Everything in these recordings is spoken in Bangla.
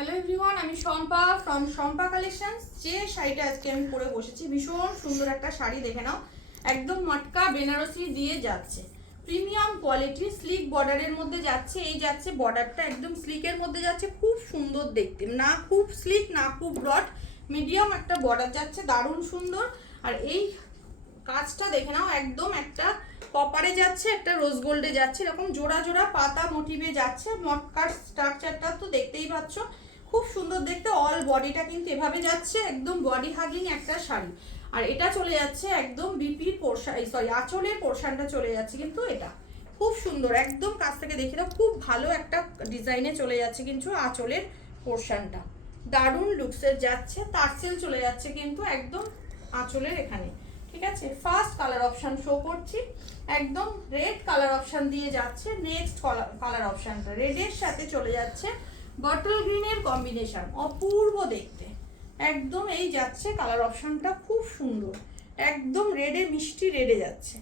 হ্যালো এভরিওয়ান, আমি শম্পা ফ্রম শম্পা কালেকশনস। যে শাড়িটা আজকে আমি পরে বসেছি, ভীষণ সুন্দর একটা শাড়ি, দেখে নাও। একদম মটকা বেনারসি দিয়ে যাচ্ছে, প্রিমিয়াম কোয়ালিটি, স্লিক বর্ডারের মধ্যে যাচ্ছে। এই যাচ্ছে বর্ডারটা একদম স্লিকের মধ্যে যাচ্ছে, খুব সুন্দর দেখতে, না খুব স্লিক না খুব ব্রড, মিডিয়াম একটা বর্ডার যাচ্ছে, দারুণ সুন্দর। আর এই কাজটা দেখে নাও, একদম একটা কপারে যাচ্ছে, একটা রোজ গোল্ডে যাচ্ছে, এরকম জোড়া জোড়া পাতা মোটিভে যাচ্ছে। মটকার স্ট্রাকচারটা তো দেখতেই পাচ্ছ, খুব সুন্দর দেখতে। অল বডিটা কিন্তু এভাবে যাচ্ছে, একদম বডি হাগিং একটা শাড়ি। আর এটা চলে যাচ্ছে একদম বিপির পোর্শন, সরি আঁচলের পোর্শনটা চলে যাচ্ছে কিন্তু এটা খুব সুন্দর, একদম কাছ থেকে দেখে দাও, খুব ভালো একটা ডিজাইনে চলে যাচ্ছে কিন্তু আঁচলের পোর্শনটা দারুণ লুকসের যাচ্ছে। তারসেল চলে যাচ্ছে কিন্তু একদম আঁচলের এখানে, ঠিক আছে। ফার্স্ট কালার অপশন শো করছি, একদম রেড কালার অপশন দিয়ে যাচ্ছে। নেক্সট কালার অপশনটা রেডের সাথে চলে যাচ্ছে বটল গ্রিনের কম্বিনেশন, অপূর্ব দেখতে। একদম এই যাচ্ছে কালার অপশনটা, খুব সুন্দর, একদম রেডে, মিষ্টি রেডে যাচ্ছে।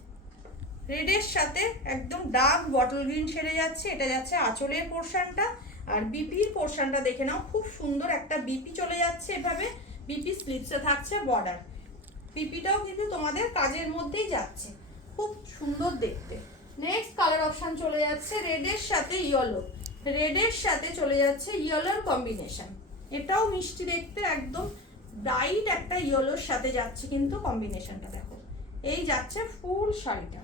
রেডের সাথে একদম ডার্ক বটল গ্রিন ছেড়ে যাচ্ছে। এটা যাচ্ছে আঁচলের পোর্শনটা। আর বিপির পোর্শনটা দেখে নাও, খুব সুন্দর একটা বিপি চলে যাচ্ছে এভাবে, বিপি স্লিপসে থাকছে বর্ডার। বিপিটাও কিন্তু তোমাদের কাজের মধ্যেই যাচ্ছে, খুব সুন্দর দেখতে। নেক্সট কালার অপশন চলে যাচ্ছে রেডের সাথে ইয়েলো, রেডের সাথে চলে যাচ্ছে ইয়েলোর কম্বিনেশন। এটাও মিষ্টি দেখতে, একদম ব্রাইট একটা ইয়েলোর সাথে যাচ্ছে কিন্তু কম্বিনেশনটা দেখো। এই যাচ্ছে ফুল শাড়িটা,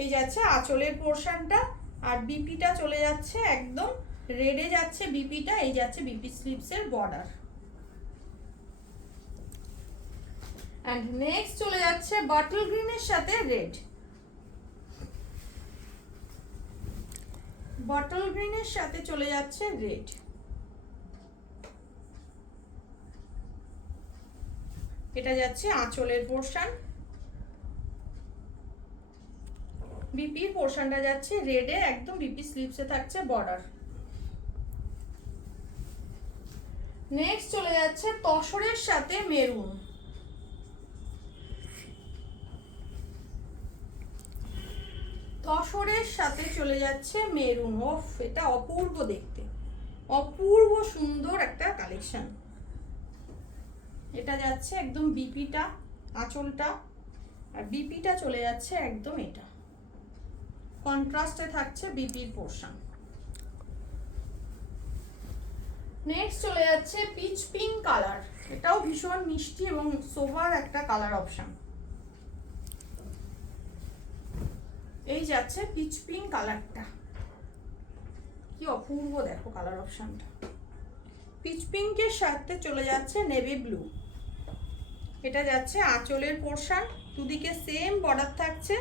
এই যাচ্ছে আঁচলের পোর্শনটা। আর বিপিটা চলে যাচ্ছে একদম রেডে যাচ্ছে বিপিটা, এই যাচ্ছে বিপি স্লিপসের বর্ডার। অ্যান্ড নেক্সট চলে যাচ্ছে বটল গ্রিনের সাথে রেড, বটল গ্রিনের সাথে চলে যাচ্ছে রেড। এটা যাচ্ছে আঁচলের পোর্শন, বিপির পোর্শনটা যাচ্ছে রেডে, একদম বিপি স্লিপসে থাকছে বর্ডার। নেক্সট চলে যাচ্ছে তসরের সাথে মেরুন, তসরের সাথে চলে যাচ্ছে মেরুন। ওফ, এটা অপূর্ব দেখতে, অপূর্ব সুন্দর একটা কালেকশন। এটা যাচ্ছে একদম বিপিটা, আঁচলটা, আর বিপিটা চলে যাচ্ছে একদম এটা কন্ট্রাস্টে থাকছে বিপির পোর্শন। নেক্সট চলে যাচ্ছে পিচ পিঙ্ক কালার, এটাও ভীষণ মিষ্টি এবং সোভার একটা কালার অপশন। এই যাচ্ছে পিচ পিঙ্ক কালারটা, কি অপূর্ব দেখো কালার অপশনটা। পিচ পিঙ্কের সাথে চলে যাচ্ছে নেভি ব্লু। এটা যাচ্ছে আঁচলের পোর্শন, দুদিকে সেম বর্ডার থাকছে।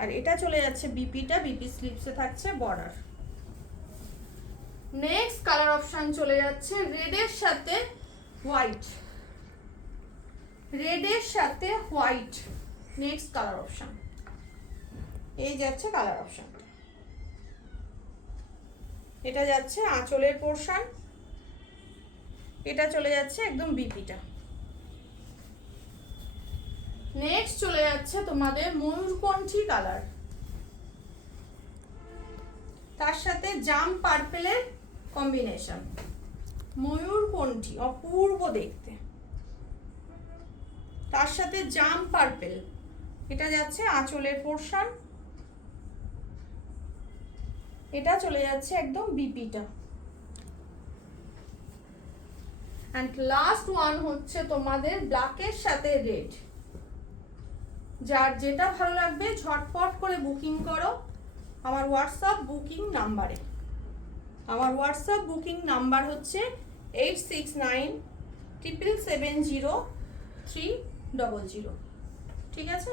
আর এটা চলে যাচ্ছে বিপিটা, বিপি স্লিপসে থাকছে বর্ডার। নেক্সট কালার অপশন চলে যাচ্ছে রেডের সাথে হোয়াইট, রেডের সাথে হোয়াইট। নেক্সট কালার অপশন, এই যাচ্ছে কালার অপশন। এটা যাচ্ছে আঁচলের পোর্শন, এটা চলে যাচ্ছে একদম বিপিটা। নেক্সট চলে যাচ্ছে তোমাদের ময়ূরকণ্ঠী কালার, তার সাথে জাম পার্পেলের কম্বিনেশন, ময়ূরকণ্ঠী অপূর্ব দেখতে, তার সাথে জাম পার্পেল। এটা যাচ্ছে আঁচলের পোর্শন, এটা চলে যাচ্ছে একদম বিপিটা। অ্যান্ড লাস্ট ওয়ান হচ্ছে তোমাদের ব্ল্যাকের সাথে রেড। যার যেটা ভালো লাগবে ঝটপট করে বুকিং করো আমার হোয়াটসঅ্যাপ বুকিং নাম্বারে। আমার হোয়াটসঅ্যাপ বুকিং নাম্বার হচ্ছে 8697770300, ঠিক আছে।